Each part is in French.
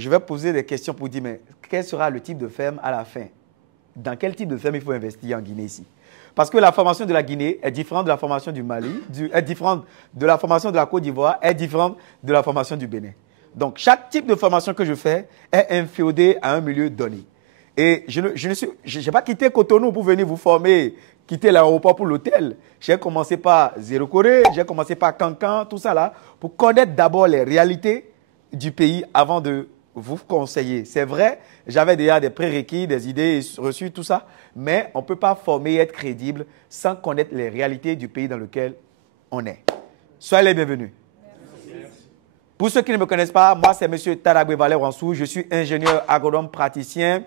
je vais poser des questions pour dire, mais quel sera le type de ferme à la fin? Dans quel type de ferme il faut investir en Guinée ici? Parce que la formation de la Guinée est différente de la formation du Mali, est différente de la formation de la Côte d'Ivoire, est différente de la formation du Bénin. Donc, chaque type de formation que je fais est inféodé à un milieu donné. Et je n'ai pas quitté Cotonou pour venir vous former, quitter l'aéroport pour l'hôtel. J'ai commencé par Zéro Corée, j'ai commencé par Cancan, tout ça là, pour connaître d'abord les réalités du pays avant de vous conseiller. C'est vrai, j'avais déjà des prérequis, des idées reçues, tout ça, mais on ne peut pas former et être crédible sans connaître les réalités du pays dans lequel on est. Soyez les bienvenus. Merci. Pour ceux qui ne me connaissent pas, moi c'est M. Taragbe Valère Wansou, je suis ingénieur agronome praticien,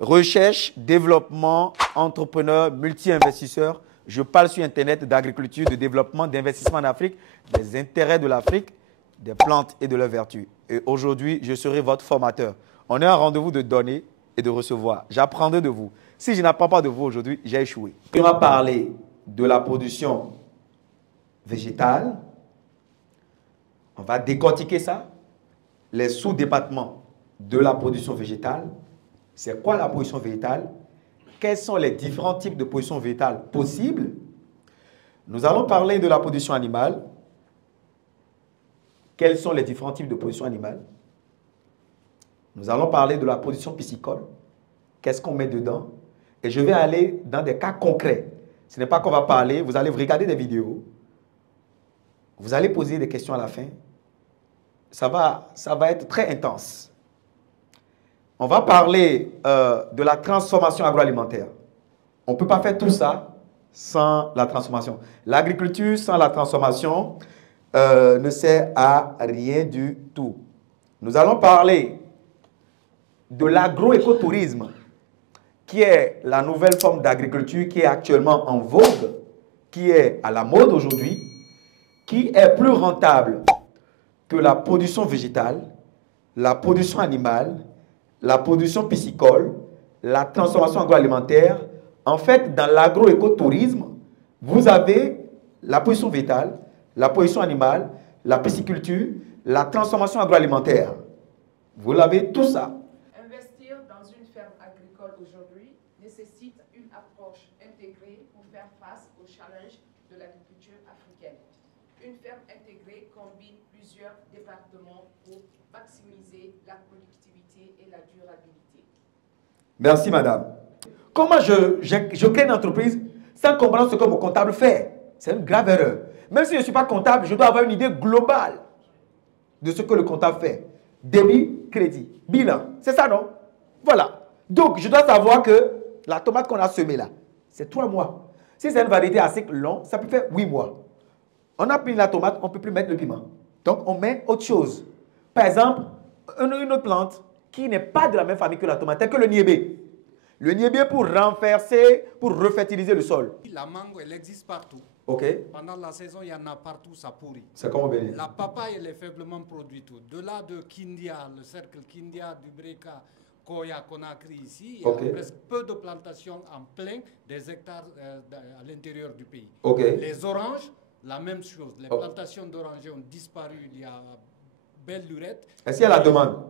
recherche, développement, entrepreneur, multi-investisseur. Je parle sur Internet d'agriculture, de développement, d'investissement en Afrique, des intérêts de l'Afrique, des plantes et de leurs vertus. Et aujourd'hui, je serai votre formateur. On est un rendez-vous de donner et de recevoir. J'apprendrai de vous. Si je n'apprends pas de vous aujourd'hui, j'ai échoué. On va parler de la production végétale. On va décortiquer ça. Les sous-départements de la production végétale. C'est quoi la production végétale? Quels sont les différents types de production végétale possibles? Nous allons parler de la production animale. Quels sont les différents types de production animale? Nous allons parler de la production piscicole. Qu'est-ce qu'on met dedans? Et je vais aller dans des cas concrets. Ce n'est pas qu'on va parler, vous allez regarder des vidéos. Vous allez poser des questions à la fin. Ça va être très intense. On va parler de la transformation agroalimentaire. On ne peut pas faire tout ça sans la transformation. L'agriculture sans la transformation ne sert à rien du tout. Nous allons parler de l'agroécotourisme, qui est la nouvelle forme d'agriculture qui est actuellement en vogue, qui est à la mode aujourd'hui, qui est plus rentable que la production végétale, la production animale, la production piscicole, la transformation agroalimentaire. En fait, dans l'agroécotourisme, vous avez la production végétale, la production animale, la pisciculture, la transformation agroalimentaire. Vous l'avez tout ça. Investir dans une ferme agricole aujourd'hui nécessite une approche intégrée pour faire face aux challenges de l'agriculture africaine. Une ferme intégrée combine plusieurs départements pour maximiser la productivité et la durabilité. Merci, madame. Comment je crée une entreprise sans comprendre ce que mon comptable fait? C'est une grave erreur. Même si je ne suis pas comptable, je dois avoir une idée globale de ce que le comptable fait. Débit, crédit, bilan. C'est ça, non? Voilà. Donc, je dois savoir que la tomate qu'on a semée là, c'est 3 mois. Si c'est une variété à cycle long, ça peut faire 8 mois. On a pris la tomate, on ne peut plus mettre le piment. Donc, on met autre chose. Par exemple, une autre plante qui n'est pas de la même famille que la tomate, telle que le niébé. Le niébé pour renverser, pour refertiliser le sol. La mangue, elle existe partout. OK. Pendant la saison, il y en a partout, ça pourrit. C'est comme au Bénin. La papaye, elle est faiblement produite. De-là de Kindia, le cercle Kindia, du Breka, Koya, Conakry ici, il y a presque peu de plantations en plein des hectares à l'intérieur du pays. Les oranges, la même chose. Les plantations d'orangers ont disparu il y a belle lurette. Est-ce qu'il y a la demande?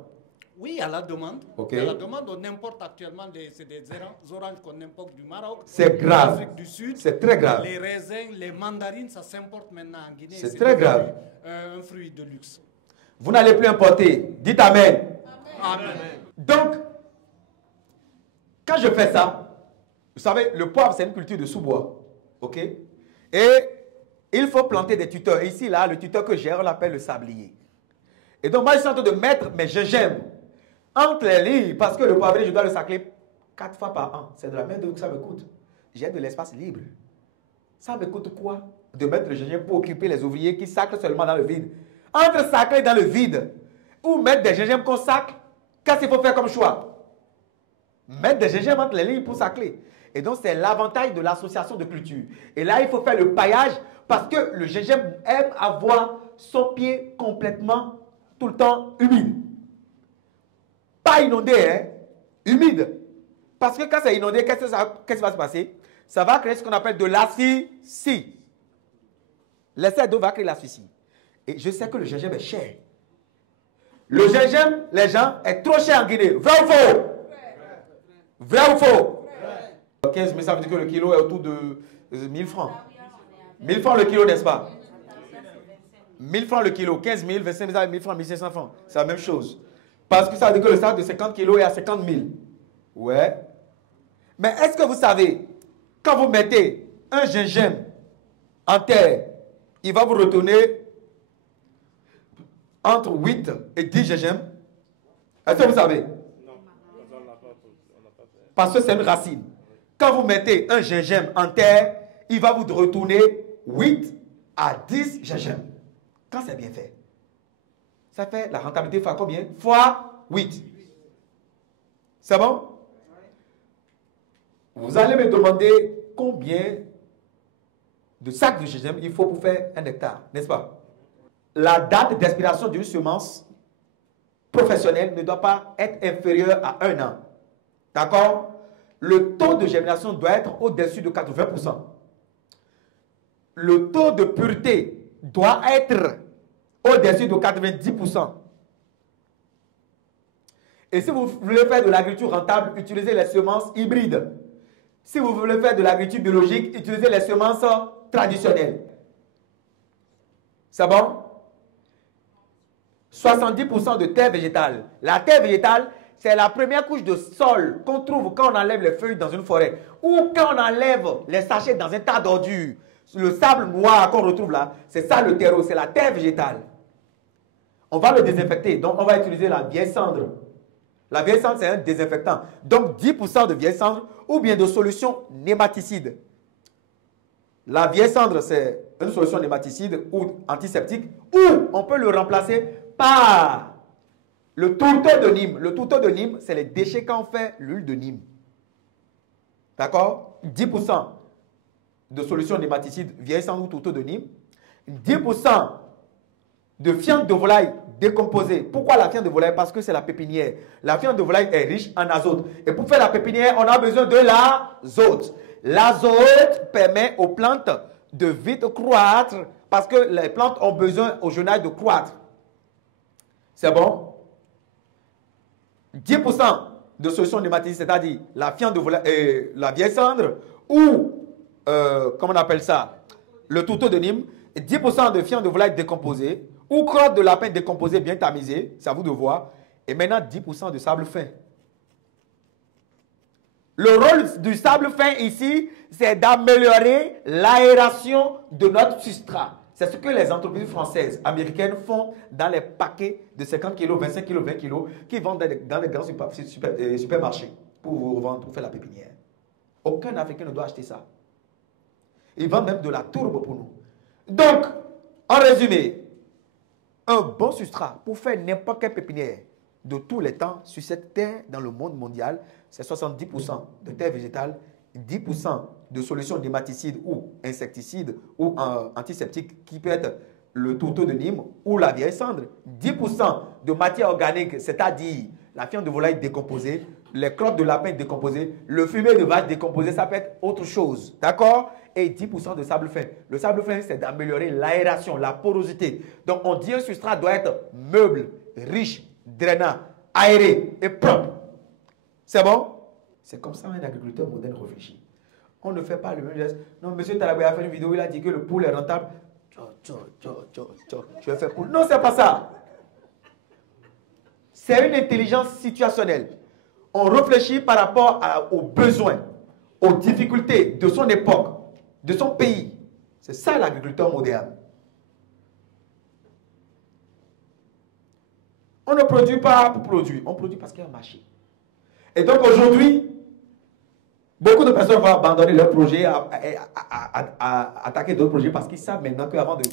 Oui, à la demande. À la demande, on importe actuellement des oranges qu'on importe du Maroc. C'est grave. L'Afrique du Sud. C'est très grave. Les raisins, les mandarines, ça s'importe maintenant en Guinée. C'est très grave. Un fruit de luxe. Vous n'allez plus importer. Dites Amen. Amen. Donc, quand je fais ça, vous savez, le poivre, c'est une culture de sous-bois. OK? Et il faut planter des tuteurs. Ici, là, le tuteur que j'ai, on l'appelle le sablier. Et donc, moi, je suis en train de mettre mes gingembre entre les lignes, parce que le poivrier, je dois le sacler 4 fois par an. C'est de la main d'œuvre que ça me coûte. J'ai de l'espace libre. Ça me coûte quoi de mettre le gingembre pour occuper les ouvriers qui sacrent seulement dans le vide? Entre sacler dans le vide ou mettre des gingembres qu'on sacle, qu'est-ce qu'il faut faire comme choix? Mettre des gingembres entre les lignes pour sacler. Et donc, c'est l'avantage de l'association de culture. Et là, il faut faire le paillage parce que le gingembre aime avoir son pied complètement tout le temps humide. Pas inondé, hein? Humide. Parce que quand c'est inondé, qu'est-ce qui va se passer? Ça va créer ce qu'on appelle de l'asphyxie. L'excès d'eau va créer l'asphyxie. Et je sais que le gingembre est cher. Le gingembre, les gens, est trop cher en Guinée. Vrai ou faux? Vrai ou faux? 15 000, ça veut dire que le kilo est autour de 1000 francs. 1000 francs le kilo, n'est-ce pas? 1000 francs le kilo, 15 000, 25 000, 1000 francs, 1500 francs. C'est la même chose. Parce que ça veut dire que le sac de 50 kilos est à 50 000. Ouais. Mais est-ce que vous savez, quand vous mettez un gingembre en terre, il va vous retourner entre 8 et 10 gingembres? Est-ce que vous savez? Non. Parce que c'est une racine. Quand vous mettez un gingembre en terre, il va vous retourner 8 à 10 gingembre. Quand c'est bien fait. Ça fait la rentabilité fois combien? Fois 8. C'est bon? Vous allez me demander combien de sacs de gingembre il faut pour faire 1 hectare, n'est-ce pas? La date d'expiration d'une semence professionnelle ne doit pas être inférieure à 1 an. D'accord? Le taux de germination doit être au-dessus de 80%. Le taux de pureté doit être au-dessus de 90%. Et si vous voulez faire de l'agriculture rentable, utilisez les semences hybrides. Si vous voulez faire de l'agriculture biologique, utilisez les semences traditionnelles. C'est bon? 70% de terre végétale. La terre végétale, c'est la première couche de sol qu'on trouve quand on enlève les feuilles dans une forêt ou quand on enlève les sachets dans un tas d'ordures. Le sable noir qu'on retrouve là, c'est ça le terreau, c'est la terre végétale. On va le désinfecter, donc on va utiliser la vieille cendre. La vieille cendre, c'est un désinfectant. Donc 10% de vieille cendre ou bien de solution nématicide. La vieille cendre, c'est une solution nématicide ou antiseptique, ou on peut le remplacer par le tourteau de Nîmes. Le tourteau de Nîmes, c'est les déchets quand on fait l'huile de Nîmes. D'accord? 10% de solution nématicide, vieille cendre ou tourteau de Nîmes. 10% de fiente de volaille décomposée. Pourquoi la fiente de volaille? Parce que c'est la pépinière. La fiente de volaille est riche en azote. Et pour faire la pépinière, on a besoin de l'azote. L'azote permet aux plantes de vite croître parce que les plantes ont besoin au jeune âge de croître. C'est bon? 10% de solution nématicide, c'est-à-dire la fiente de volaille, la vieille cendre ou, comment on appelle ça, le tourteau de Nîmes, 10% de fiente de volaille décomposée ou crotte de lapin décomposée bien tamisée, c'est à vous de voir, et maintenant 10% de sable fin. Le rôle du sable fin ici, c'est d'améliorer l'aération de notre substrat. C'est ce que les entreprises françaises, américaines font dans les paquets de 50 kg, 25 kg, 20 kg qui vendent dans les grands supermarchés pour vous revendre, pour faire la pépinière. Aucun Africain ne doit acheter ça. Ils vendent même de la tourbe pour nous. Donc, en résumé, un bon substrat pour faire n'importe quelle pépinière de tous les temps sur cette terre dans le monde mondial, c'est 70% de terre végétale, 10% de solutions nématicides ou insecticides ou antiseptiques qui peut être le tourteau de Nîmes ou la vieille cendre, 10% de matière organique, c'est-à-dire la fiente de volaille décomposée, les crottes de lapin décomposées, le fumier de vache décomposé, ça peut être autre chose, d'accord? Et 10% de sable fin. Le sable fin, c'est d'améliorer l'aération, la porosité. Donc, on dit un substrat doit être meuble, riche, drainant, aéré et propre. C'est bon? C'est comme ça un agriculteur moderne réfléchit. On ne fait pas le même geste. Non, monsieur Talabé a fait une vidéo, il a dit que le poule est rentable. Je vais faire poule. Non, c'est pas ça. C'est une intelligence situationnelle. On réfléchit par rapport aux besoins, aux difficultés de son époque, de son pays. C'est ça l'agriculteur moderne. On ne produit pas pour produire, on produit parce qu'il y a un marché. Et donc aujourd'hui, beaucoup de personnes vont abandonner leur projet, à attaquer d'autres projets parce qu'ils savent maintenant qu'avant de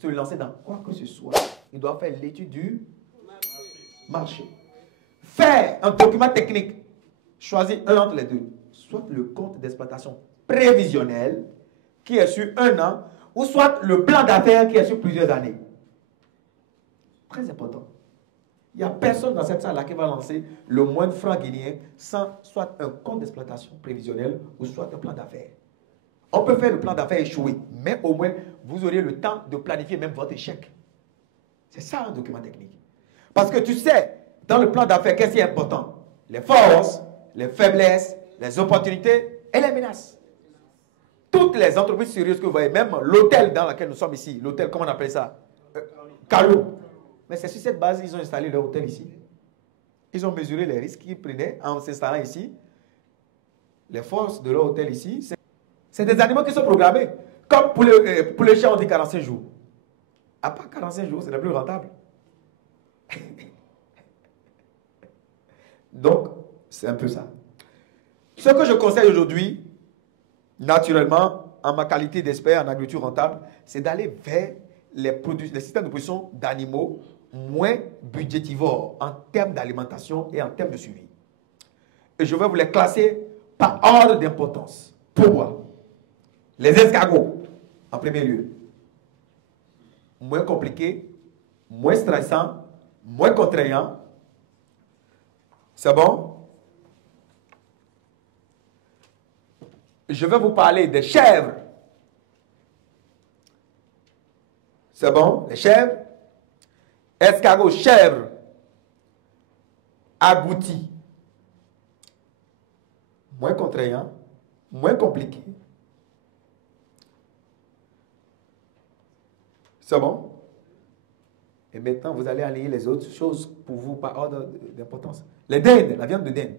se lancer dans quoi que ce soit, ils doivent faire l'étude du marché. Faire un document technique, choisir un entre les deux, soit le compte d'exploitation prévisionnel qui est sur 1 an, ou soit le plan d'affaires qui est sur plusieurs années. Très important. Il n'y a personne dans cette salle-là qui va lancer le moindre franc guinéen sans soit un compte d'exploitation prévisionnel ou soit un plan d'affaires. On peut faire le plan d'affaires échoué, mais au moins, vous aurez le temps de planifier même votre échec. C'est ça un document technique. Parce que tu sais, dans le plan d'affaires, qu'est-ce qui est important? Les forces, les faiblesses, les opportunités et les menaces. Toutes les entreprises sérieuses que vous voyez, même l'hôtel dans lequel nous sommes ici, l'hôtel, comment on appelle ça? Calou. Mais c'est sur cette base qu'ils ont installé leur hôtel ici. Ils ont mesuré les risques qu'ils prenaient en s'installant ici. Les forces de leur hôtel ici, c'est des animaux qui sont programmés. Comme pour les chiens, on dit 45 jours. À part 45 jours, c'est le plus rentable. Donc, c'est un peu ça. Ce que je conseille aujourd'hui, naturellement, en ma qualité d'expert en agriculture rentable, c'est d'aller vers les systèmes de production d'animaux moins budgétivores en termes d'alimentation et en termes de suivi. Et je vais vous les classer par ordre d'importance. Pourquoi? Les escargots, en premier lieu. Moins compliqué, moins stressant, moins contraignant. C'est bon? Je vais vous parler des chèvres. C'est bon? Les chèvres. Escargot, chèvre. Agouti. Moins contraignant, moins compliqué. C'est bon? Et maintenant, vous allez aligner les autres choses pour vous par ordre d'importance. Les dindes, la viande de dinde.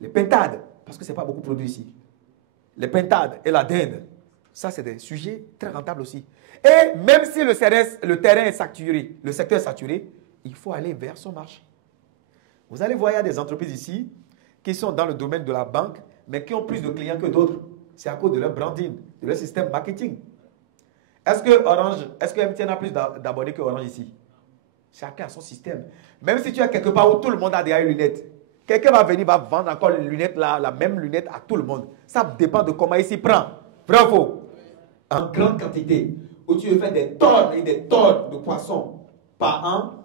Les pintades, parce que ce n'est pas beaucoup produit ici. Les pintades et la dinde, ça c'est des sujets très rentables aussi. Et même si le terrain est saturé, le secteur est saturé, il faut aller vers son marché. Vous allez voir, il y a des entreprises ici qui sont dans le domaine de la banque, mais qui ont plus de clients que d'autres. C'est à cause de leur branding, de leur système marketing. Est-ce que MTN a plus d'abonnés que Orange ici? Chacun a son système. Même si tu es quelque part où tout le monde a des lunettes, quelqu'un va venir, va vendre encore les lunettes là, la même lunette à tout le monde. Ça dépend de comment il s'y prend. Bravo. En grande quantité, où tu veux faire des tonnes et des tonnes de poissons par an.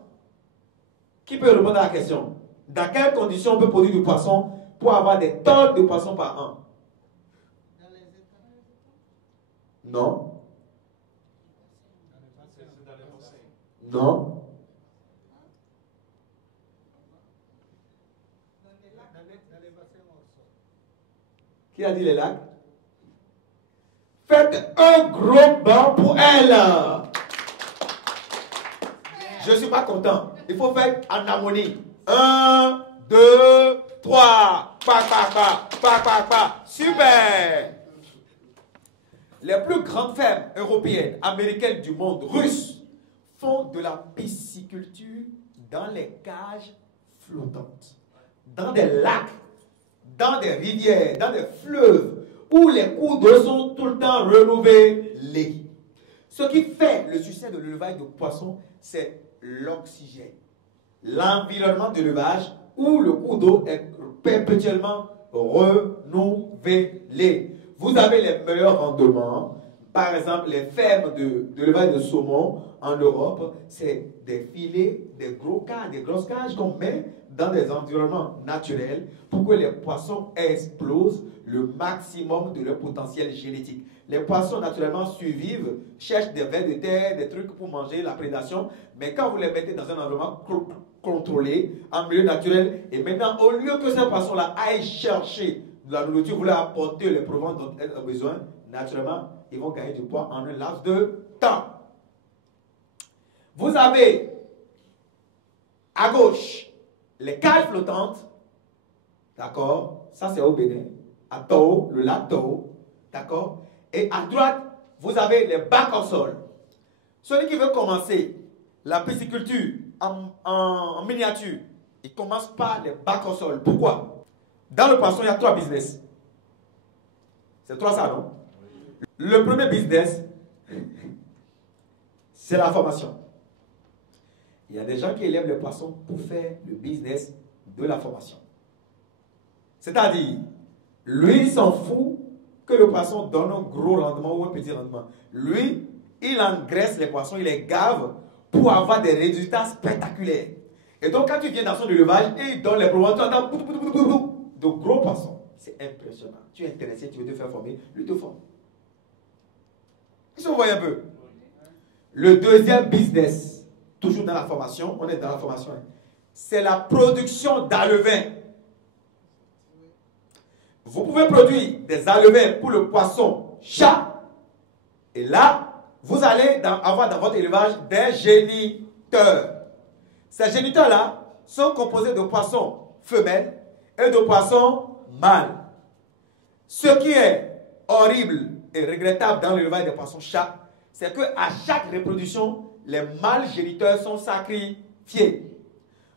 Qui peut répondre à la question? Dans quelles conditions on peut produire du poisson pour avoir des tonnes de poissons par an? Non. Non. Qui a dit les lacs? Faites un gros banc pour elle. Je ne suis pas content. Il faut faire en harmonie. 1, 2, 3. Pa, pa, pa, pa, pa, pa. Super. Les plus grandes fermes européennes, américaines du monde, russes, font de la pisciculture dans les cages flottantes, dans des lacs, dans des rivières, dans des fleuves, où les cours d'eau sont tout le temps renouvelés. Ce qui fait le succès de l'élevage de poissons, c'est l'oxygène. L'environnement de l'élevage, où le cours d'eau est perpétuellement renouvelé. Vous avez les meilleurs rendements. Par exemple, les fermes de l'élevage de saumon en Europe, c'est des filets, des gros cages, des grosses cages qu'on met dans des environnements naturels pour que les poissons explosent le maximum de leur potentiel génétique. Les poissons, naturellement, survivent, cherchent des vers de terre, des trucs pour manger, la prédation, mais quand vous les mettez dans un environnement contrôlé, en milieu naturel, et maintenant, au lieu que ces poissons-là aillent chercher de la nourriture, vous leur apportez les provisions dont elles ont besoin, naturellement, ils vont gagner du poids en un laps de temps. Vous avez à gauche les cages flottantes, d'accord? Ça c'est au Bénin, à Tao, le lac Tao, d'accord? Et à droite, vous avez les bacs en sol. Celui qui veut commencer la pisciculture en miniature, il commence par les bacs en sol. Pourquoi? Dans le poisson, il y a 3 business. C'est 3 ça, non? Le premier business, c'est la formation. Il y a des gens qui élèvent les poissons pour faire le business de la formation. C'est-à-dire, lui, il s'en fout que le poisson donne un gros rendement ou un petit rendement. Lui, il engraisse les poissons, il les gave pour avoir des résultats spectaculaires. Et donc, quand tu viens dans son élevage et il donne les provisions, tu entends de gros poissons. C'est impressionnant. Tu es intéressé, tu veux te faire former, lui te forme. Est-ce que vous voyez un peu? Le deuxième business, toujours dans la formation, on est dans la formation, hein. c'est la production d'alevins. Vous pouvez produire des alevins pour le poisson chat. Et là, vous allez avoir dans votre élevage des géniteurs. Ces géniteurs-là sont composés de poissons femelles et de poissons mâles. Ce qui est horrible et regrettable dans l'élevage des poissons chats, c'est qu'à chaque reproduction, les mâles géniteurs sont sacrifiés.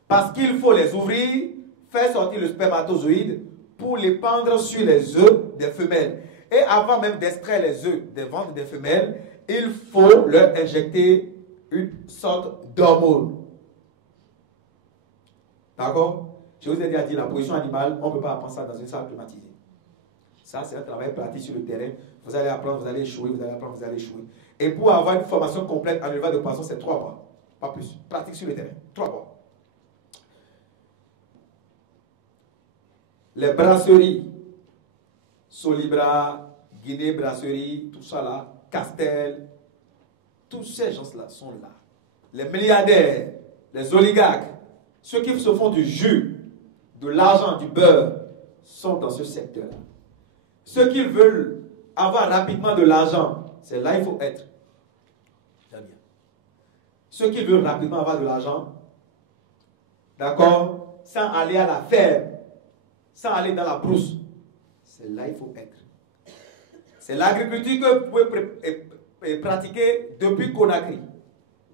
Parce qu'il faut les ouvrir, faire sortir le spermatozoïde pour les pendre sur les œufs des femelles. Et avant même d'extraire les œufs des ventres des femelles, il faut leur injecter une sorte d'hormone. D'accord? Je vous ai déjà dit, la position animale, on ne peut pas apprendre ça dans une salle climatisée. Ça, c'est un travail pratique sur le terrain. Vous allez apprendre, vous allez échouer, vous allez apprendre, vous allez échouer. Et pour avoir une formation complète en élevage de poissons, c'est 3 mois. Pas plus. Pratique sur le terrain. 3 mois. Les brasseries, Solibra, Guinée Brasserie, tout ça là, Castel, tous ces gens-là sont là. Les milliardaires, les oligarques, ceux qui se font du jus, de l'argent, du beurre, sont dans ce secteur-là. Ceux qui veulent avoir rapidement de l'argent, c'est là qu'il faut être. Très bien. Ceux qui veulent rapidement avoir de l'argent, d'accord, sans aller à la ferme, sans aller dans la brousse, c'est là qu'il faut être. C'est l'agriculture que vous pouvez pratiquer depuis Conakry.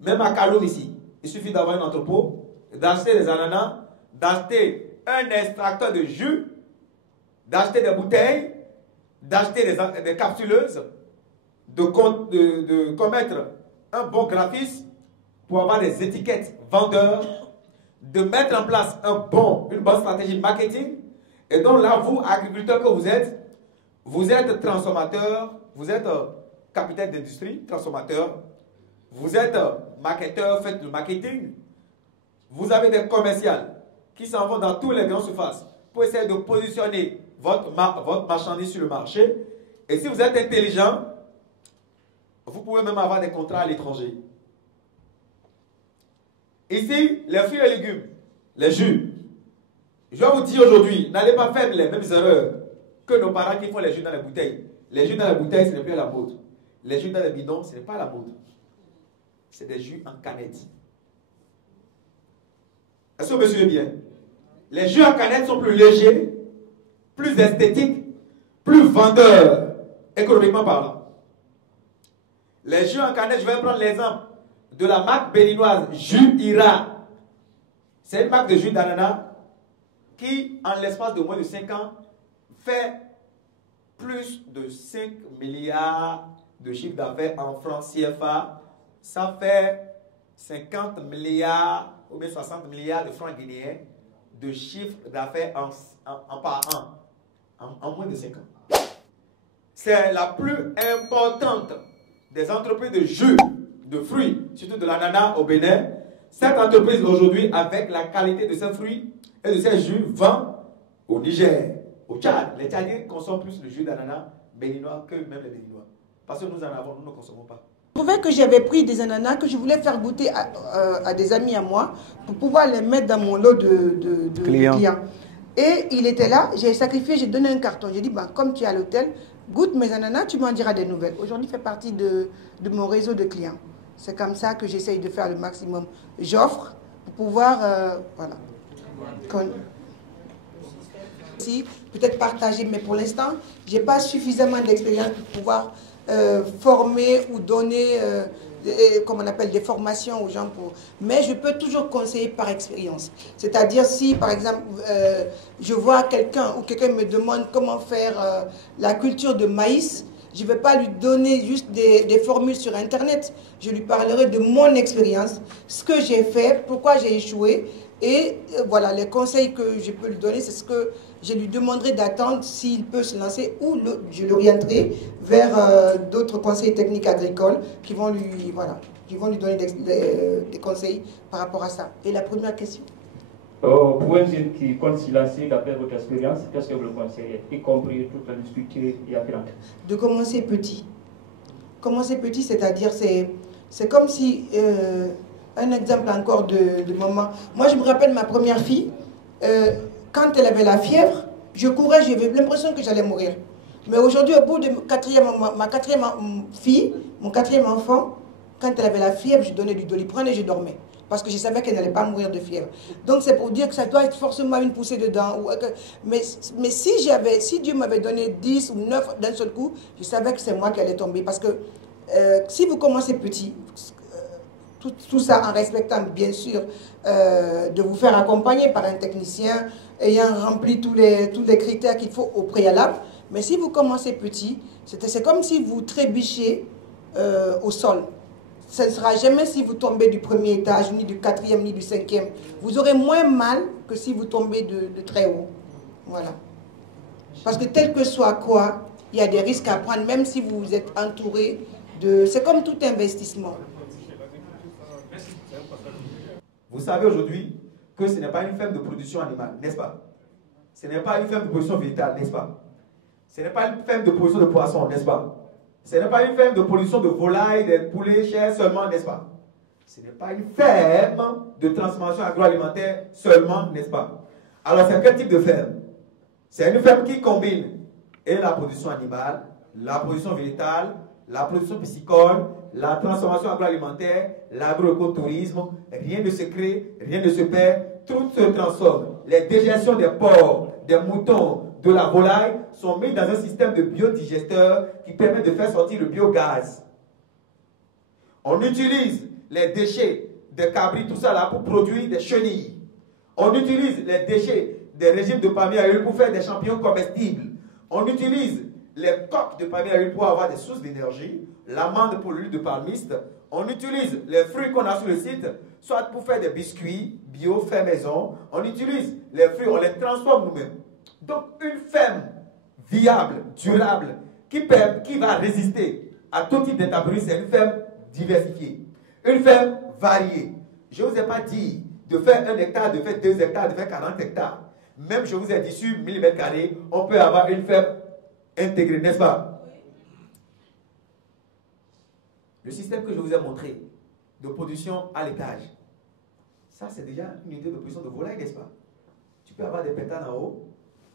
Même à Kaloum ici. Il suffit d'avoir un entrepôt, d'acheter des ananas, d'acheter un extracteur de jus, d'acheter des bouteilles, d'acheter des capsuleuses, de commettre un bon graphisme pour avoir des étiquettes vendeurs, de mettre en place une bonne stratégie marketing. Et donc là, vous, agriculteurs que vous êtes transformateur, vous êtes capitaine d'industrie, transformateur, vous êtes marketeur, faites le marketing, vous avez des commerciales qui s'en vont dans tous les grandes surfaces pour essayer de positionner votre marchandise sur le marché. Et si vous êtes intelligent, vous pouvez même avoir des contrats à l'étranger. Ici, les fruits et légumes, les jus. Je vais vous dire aujourd'hui, n'allez pas faire les mêmes erreurs que nos parents qui font les jus dans les bouteilles. Les jus dans les bouteilles, ce n'est plus à la mode. Les jus dans les bidons, ce n'est pas à la mode. C'est des jus en canette. Est-ce que vous me suivez bien? Les jus en canette sont plus légers, plus esthétiques, plus vendeurs, économiquement parlant. Les jus en canette, je vais prendre l'exemple de la marque béninoise Jus Ira. C'est une marque de jus d'ananas qui, en l'espace de moins de 5 ans, fait plus de 5 milliards de chiffre d'affaires en francs CFA. Ça fait 50 milliards ou bien 60 milliards de francs guinéens de chiffre d'affaires par an, en moins de 5 ans. C'est la plus importante des entreprises de jus, de fruits, surtout de l'ananas au Bénin. Cette entreprise aujourd'hui, avec la qualité de ses fruits et de ses jus, vend au Niger, au Tchad. Les Tchadiens consomment plus le jus d'ananas béninois que même les Béninois. Parce que nous en avons, nous ne consommons pas. Je trouvais que j'avais pris des ananas que je voulais faire goûter à des amis à moi pour pouvoir les mettre dans mon lot de clients. Et il était là, j'ai sacrifié, j'ai donné un carton. J'ai dit, bah, comme tu es à l'hôtel, goûte mes ananas, tu m'en diras des nouvelles. Aujourd'hui, il fait partie de mon réseau de clients. C'est comme ça que j'essaye de faire le maximum. J'offre pour pouvoir, voilà. Si, peut-être partager, mais pour l'instant, je n'ai pas suffisamment d'expérience pour pouvoir former ou donner, comme on appelle, des formations aux gens. Mais je peux toujours conseiller par expérience. C'est-à-dire si, par exemple, je vois quelqu'un ou quelqu'un me demande comment faire la culture de maïs, je ne vais pas lui donner juste des formules sur Internet. Je lui parlerai de mon expérience, ce que j'ai fait, pourquoi j'ai échoué. Et voilà, les conseils que je peux lui donner, c'est ce que je lui demanderai d'attendre s'il peut se lancer ou je l'orienterai vers d'autres conseils techniques agricoles qui vont lui donner des conseils par rapport à ça. Et la première question? Pour un jeune qui compte s'y lancer, d'après votre expérience, qu'est-ce que vous le conseillez, y compris toute la difficulté et apparente? De commencer petit. Commencer petit, c'est-à-dire, c'est comme si un exemple encore de maman. Moi, je me rappelle ma première fille, quand elle avait la fièvre, je courais, j'avais l'impression que j'allais mourir. Mais aujourd'hui, au bout de ma quatrième fille, mon quatrième enfant, quand elle avait la fièvre, je donnais du Doliprane et je dormais. Parce que je savais qu'elle n'allait pas mourir de fièvre. Donc c'est pour dire que ça doit être forcément une poussée dedans. Mais si Dieu m'avait donné 10 ou 9 d'un seul coup, je savais que c'est moi qui allais tomber. Parce que si vous commencez petit, tout ça en respectant bien sûr de vous faire accompagner par un technicien ayant rempli tous les critères qu'il faut au préalable. Mais si vous commencez petit, c'est comme si vous trébuchez au sol. Ce ne sera jamais si vous tombez du premier étage, ni du quatrième, ni du cinquième. Vous aurez moins mal que si vous tombez de très haut. Voilà. Parce que tel que soit quoi, il y a des risques à prendre, même si vous êtes entouré de... C'est comme tout investissement. Vous savez aujourd'hui que ce n'est pas une ferme de production animale, n'est-ce pas? Ce n'est pas une ferme de production végétale, n'est-ce pas? Ce n'est pas une ferme de production de poissons, n'est-ce pas? Ce n'est pas une ferme de production de volailles, de poulets, chairs seulement, n'est-ce pas? Ce n'est pas une ferme de transformation agroalimentaire seulement, n'est-ce pas? Alors c'est quel type de ferme? C'est une ferme qui combine et la production animale, la production végétale, la production piscicole, la transformation agroalimentaire, l'agroécotourisme. Rien ne se crée, rien ne se perd, tout se transforme. Les déjections des porcs, des moutons, de la volaille sont mis dans un système de biodigesteur qui permet de faire sortir le biogaz. On utilise les déchets des cabris, tout ça là, pour produire des chenilles. On utilise les déchets des régimes de palmiers à huile pour faire des champignons comestibles. On utilise les coques de palmiers à huile pour avoir des sources d'énergie, l'amande pour l'huile de palmiste. On utilise les fruits qu'on a sur le site, soit pour faire des biscuits bio, fait maison. On utilise les fruits, on les transforme nous-mêmes. Donc, une ferme viable, durable, qui va résister à tout type d'établissements, c'est une ferme diversifiée. Une ferme variée. Je ne vous ai pas dit de faire 1 hectare, de faire 2 hectares, de faire 40 hectares. Même je vous ai dit sur 1000 mètres carrés, on peut avoir une ferme intégrée, n'est-ce pas? Le système que je vous ai montré, de production à l'étage, ça c'est déjà une unité de production de volaille, n'est-ce pas? Tu peux avoir des pétanes en haut,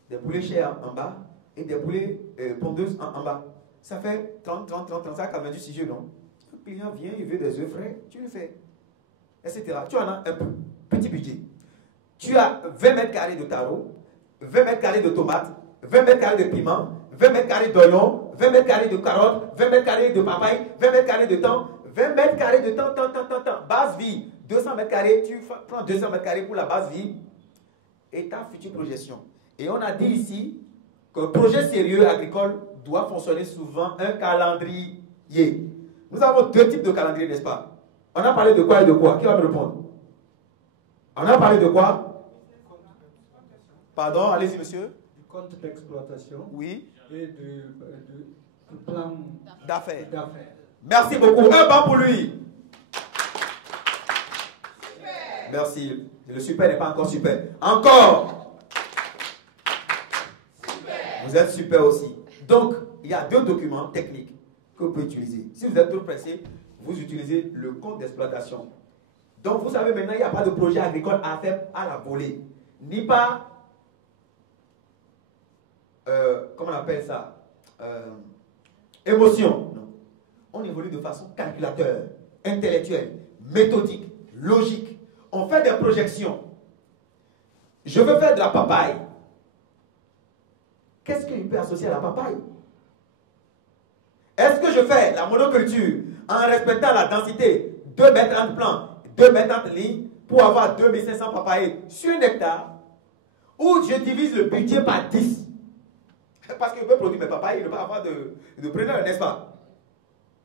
des poulets chers en bas et des poulets pondeuses en bas. Ça fait 30, 35, 90 jours, non? Le client vient, il veut des œufs frais, tu le fais, etc. Tu en as un peu, petit budget. Tu as 20 mètres carrés de taro, 20 mètres carrés de tomates, 20 mètres carrés de piments, 20 mètres carrés d'oignons, 20 mètres carrés de carottes, 20 mètres carrés de papaye, 20 mètres carrés de thym, 20 mètres carrés de temps. Base vie, 200 mètres carrés, tu prends 200 mètres carrés pour la base vie et ta future projection. Et on a dit ici qu'un projet sérieux agricole doit fonctionner souvent un calendrier. Nous avons 2 types de calendrier, n'est-ce pas? On a parlé de quoi et de quoi? Qui va me répondre? On a parlé de quoi? Pardon, allez-y monsieur. Du compte d'exploitation. Oui. Et du plan d'affaires. Merci beaucoup. Un banc pour lui. Super. Merci. Le super n'est pas encore super. Encore. Vous êtes super aussi. Donc, il y a 2 documents techniques que vous pouvez utiliser. Si vous êtes trop pressé, vous utilisez le compte d'exploitation. Donc, vous savez maintenant, il n'y a pas de projet agricole à faire à la volée. Ni pas, comment on appelle ça, émotion. Non. On évolue de façon calculateur, intellectuelle, méthodique, logique. On fait des projections. Je veux faire de la papaye. Qu'est-ce qu'il peut associer à la papaye? Est-ce que je fais la monoculture en respectant la densité 2 mètres entre plants, 2 mètres entre lignes pour avoir 2500 papayes sur 1 hectare, ou je divise le budget par 10? Parce que je veux produire mes papayes, il ne va pas avoir de preneur, n'est-ce pas?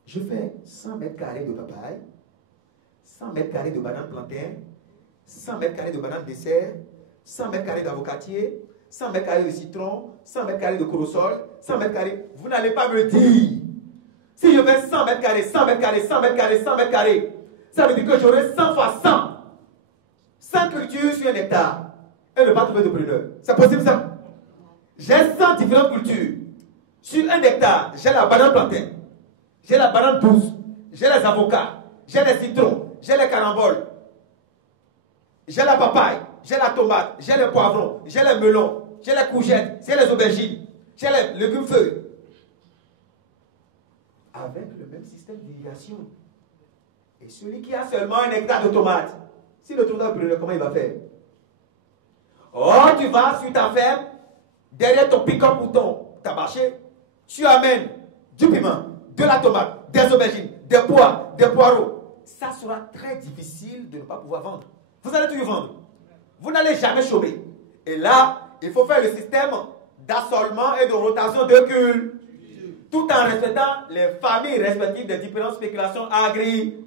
Je fais 100 mètres carrés de papaye, 100 mètres carrés de bananes plantaines, 100 mètres carrés de bananes dessert, 100 mètres carrés d'avocatier, 100 mètres carrés de citron, 100 mètres carrés de corosol, 100 mètres carrés. Vous n'allez pas me dire, si je fais 100 mètres carrés, 100 mètres carrés, 100 mètres carrés, 100 mètres carrés, ça veut dire que j'aurai 100 fois 100. 100 cultures sur 1 hectare. Et ne pas trouver de preneur. C'est possible ça? J'ai 100 différentes cultures. Sur 1 hectare, j'ai la banane plantaine, j'ai la banane douce, j'ai les avocats, j'ai les citrons, j'ai les caramboles, j'ai la papaye, j'ai la tomate, j'ai les poivrons, j'ai les melons, j'ai les courgettes, j'ai les aubergines, j'ai les légumes feuilles. Avec le même système d'irrigation. Et celui qui a seulement 1 hectare de tomates, si le tourneur brûle, comment il va faire? Oh, tu vas sur ta ferme, derrière ton pick-up ou ta marché, tu amènes du piment, de la tomate, des aubergines, des pois, des poireaux. Ça sera très difficile de ne pas pouvoir vendre. Vous allez toujours vendre. Vous n'allez jamais chômer. Et là, il faut faire le système d'assolement et de rotation de culture, tout en respectant les familles respectives des différentes spéculations agricoles.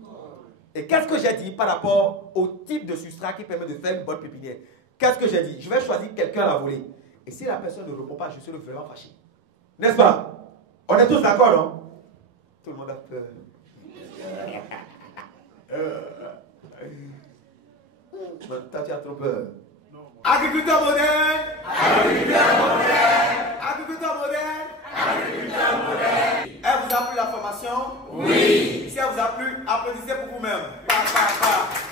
Et qu'est-ce que j'ai dit par rapport au type de substrat qui permet de faire une bonne pépinière? Qu'est-ce que j'ai dit? Je vais choisir quelqu'un à la volée. Et si la personne ne répond pas, je serai vraiment fâché. N'est-ce pas? On est tous d'accord, non? Tout le monde a peur. Toi, tu as trop peur. Agriculteur moderne! Agriculteur moderne! Agriculteur moderne! Agriculteur moderne! Elle vous a plu la formation? Oui! Si elle vous a plu, applaudissez pour vous-même. Pa, pa, pa.